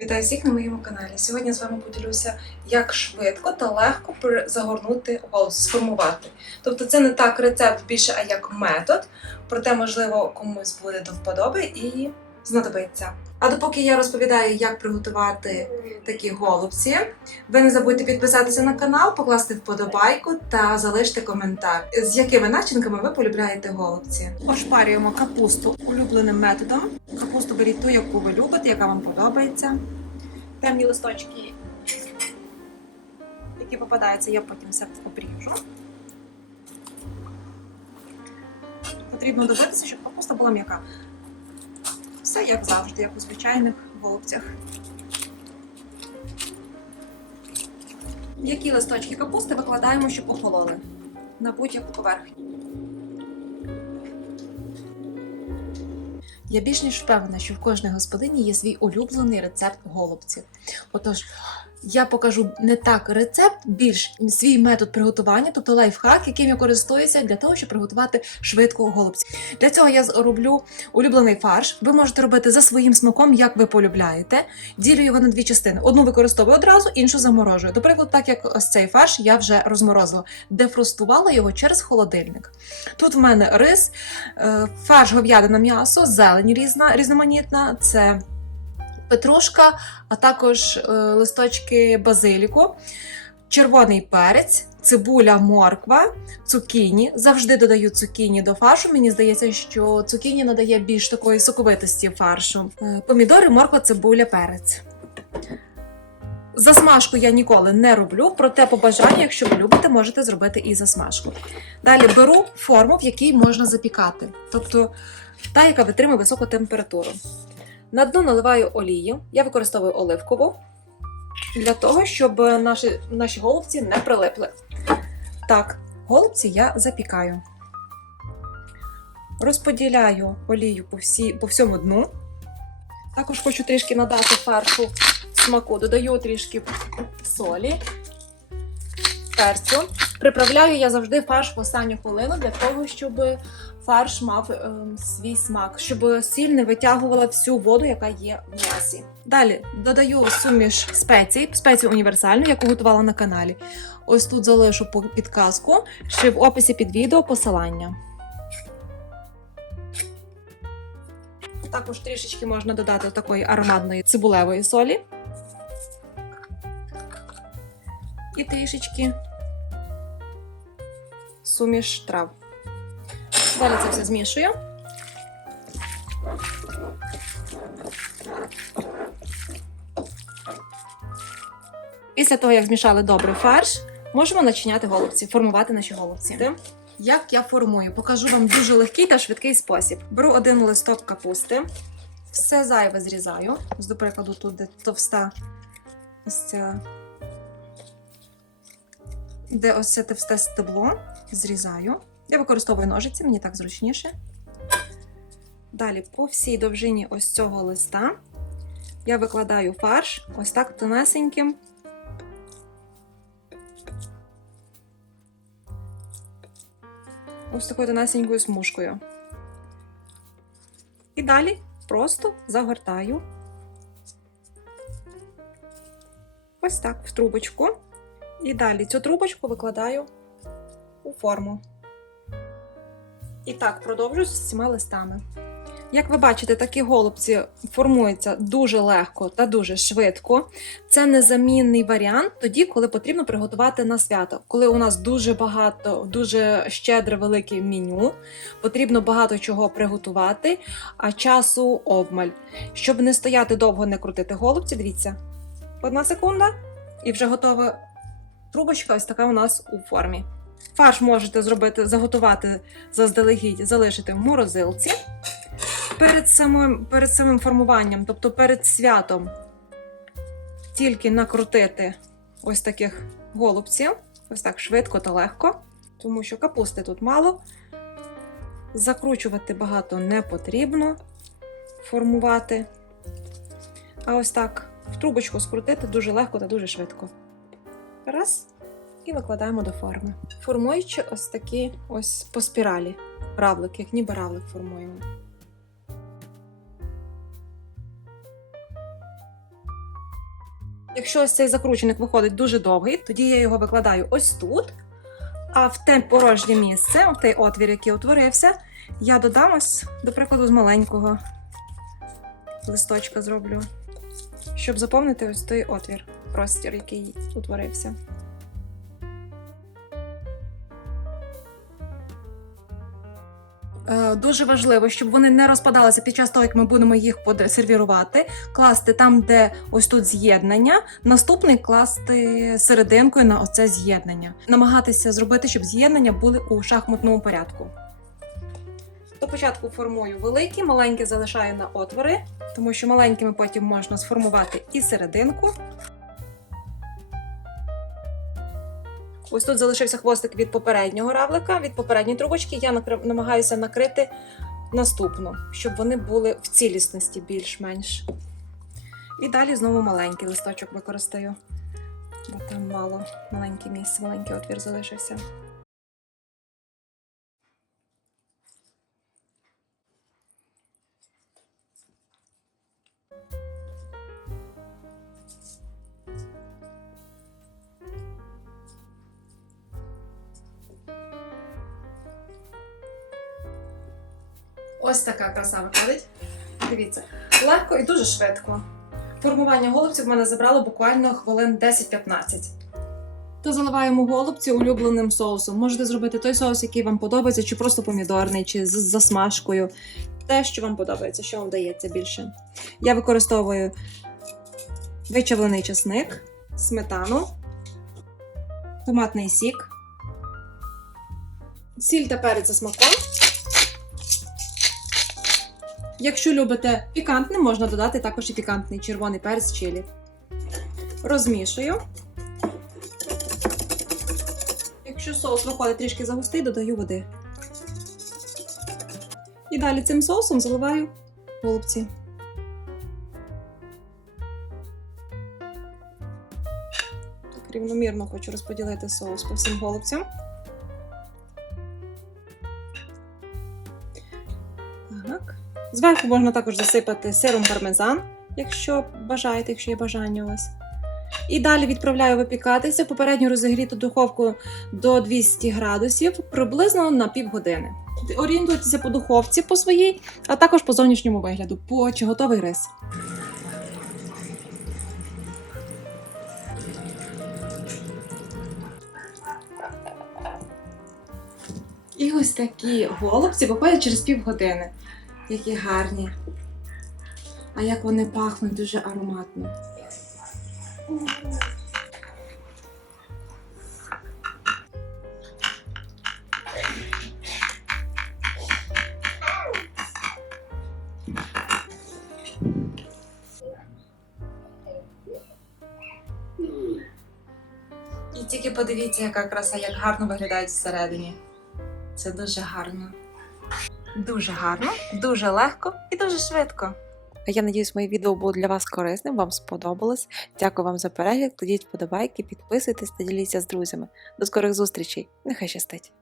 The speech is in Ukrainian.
Вітаю всіх на моєму каналі. Сьогодні з вами поділюся, як швидко та легко загорнути голос, сформувати. Тобто це не так рецепт більше, а як метод. Проте, можливо, комусь буде до вподоби і знадобиться. А допоки я розповідаю, як приготувати такі голубці, ви не забудьте підписатися на канал, покласти вподобайку та залишити коментар, з якими начинками ви полюбляєте голубці. Ошпарюємо капусту улюбленим методом. Капусту беріть ту, яку ви любите, яка вам подобається. Темні листочки, які попадаються, я потім все обріжу. Потрібно добитися, щоб капуста була м'яка. Все як завжди, як у звичайних голубцях. Які листочки капусти викладаємо, щоб охололи на будь-яку поверхню. Я більш ніж впевнена, що в кожній господині є свій улюблений рецепт голубців. Отож, я покажу не так рецепт, більш свій метод приготування, тобто лайфхак, яким я користуюся для того, щоб приготувати швидко голубці. Для цього я роблю улюблений фарш. Ви можете робити за своїм смаком, як ви полюбляєте. Ділю його на дві частини. Одну використовую одразу, іншу заморожую. До прикладу, так як ось цей фарш я вже розморозила, дефростувала його через холодильник. Тут в мене рис, е, фарш говядина м'ясо, зелень різна, різноманітна. Це петрушка, а також е, листочки базиліку, червоний перець, цибуля, морква, цукіні. Завжди додаю цукіні до фаршу. Мені здається, що цукіні надає більш такої соковитості фаршу. Е, Помідори, морква, цибуля, перець. Засмажку я ніколи не роблю, проте по бажанню, якщо ви любите, можете зробити і засмажку. Далі беру форму, в якій можна запікати, тобто та, яка витримує високу температуру. На дно наливаю олію. Я використовую оливкову для того, щоб наші, наші голубці не прилипли. Так, голубці я запікаю. Розподіляю олію по, всі, по всьому дну. Також хочу трішки надати фаршу смаку. Додаю трішки солі, перцю. Приправляю я завжди фарш в останню хвилину для того, щоб фарш мав е, свій смак, щоб сіль не витягувала всю воду, яка є в м'ясі. Далі додаю суміш спецій, спецію універсальну, яку готувала на каналі. Ось тут залишу підказку, ще в описі під відео посилання. Також трішечки можна додати такої ароматної цибулевої солі. І трішечки суміш трав. Далі це все змішую. Після того, як змішали добре фарш, можемо начиняти голубці, формувати наші голубці. Як я формую? Покажу вам дуже легкий та швидкий спосіб. Беру один листок капусти, все зайве зрізаю. До прикладу, тут де товста ось ця, де ось це товсте стебло, зрізаю. Я використовую ножиці, мені так зручніше. Далі, по всій довжині ось цього листа я викладаю фарш ось так тонесеньким. Ось такою тонесенькою смужкою. І далі просто загортаю ось так в трубочку. І далі цю трубочку викладаю у форму. І так продовжую з всіма листами. Як ви бачите, такі голубці формуються дуже легко та дуже швидко. Це незамінний варіант тоді, коли потрібно приготувати на свято. Коли у нас дуже багато, дуже щедре велике меню, потрібно багато чого приготувати, а часу обмаль. Щоб не стояти довго не крутити голубці, дивіться, одна секунда, і вже готова трубочка, ось така у нас у формі. Фарш можете зробити, заготувати заздалегідь, залишити в морозилці. Перед самим, перед самим формуванням, тобто перед святом, тільки накрутити ось таких голубців, ось так швидко та легко, тому що капусти тут мало. Закручувати багато не потрібно, формувати. А ось так в трубочку скрутити дуже легко та дуже швидко. Раз. І викладаємо до форми. Формуючи ось такі ось по спіралі равлик, як ніби равлик формуємо. Якщо ось цей закрученик виходить дуже довгий, тоді я його викладаю ось тут. А в те порожнє місце, в той отвір, який утворився, я додам ось, до прикладу, з маленького листочка зроблю, щоб заповнити ось той отвір, простір, який утворився. Дуже важливо, щоб вони не розпадалися під час того, як ми будемо їх сервірувати. Класти там, де ось тут з'єднання, наступний класти серединкою на оце з'єднання. Намагатися зробити, щоб з'єднання були у шахматному порядку. До початку формую великі, маленькі залишаю на отвори, тому що маленькими потім можна сформувати і серединку. Ось тут залишився хвостик від попереднього равлика, від попередньої трубочки. Я намагаюся накрити наступну, щоб вони були в цілісності більш-менш. І далі знову маленький листочок використаю, бо там мало маленьке місце, маленький отвір залишився. Ось така краса виходить. Дивіться, легко і дуже швидко. Формування голубців в мене забрало буквально хвилин 10-15. То заливаємо голубці улюбленим соусом. Можете зробити той соус, який вам подобається, чи просто помідорний, чи з засмажкою. Те, що вам подобається, що вам вдається більше. Я використовую вичавлений часник, сметану, томатний сік, сіль та перець за смаком. Якщо любите пікантне, можна додати також і пікантний червоний перець чилі. Розмішую. Якщо соус виходить трішки загустий, додаю води. І далі цим соусом заливаю голубці. Так рівномірно хочу розподілити соус по всім голубцям. Так. Зверху можна також засипати сиром пармезан, якщо бажаєте, якщо є бажання у вас. І далі відправляю випікатися попередньо розігріту духовку до 200 градусів приблизно на півгодини. Орієнтуйтеся по духовці по своїй, а також по зовнішньому вигляду, по чи готовий рис. І ось такі голубці виходять через півгодини. Які гарні. А як вони пахнуть дуже ароматно. І тільки подивіться, яка краса, як гарно виглядають всередині. Це дуже гарно. Дуже гарно, дуже легко і дуже швидко. Я надіюсь, моє відео було для вас корисним, вам сподобалось. Дякую вам за перегляд. Кладіть вподобайки, підписуйтесь та діліться з друзями. До скорих зустрічей. Нехай щастить!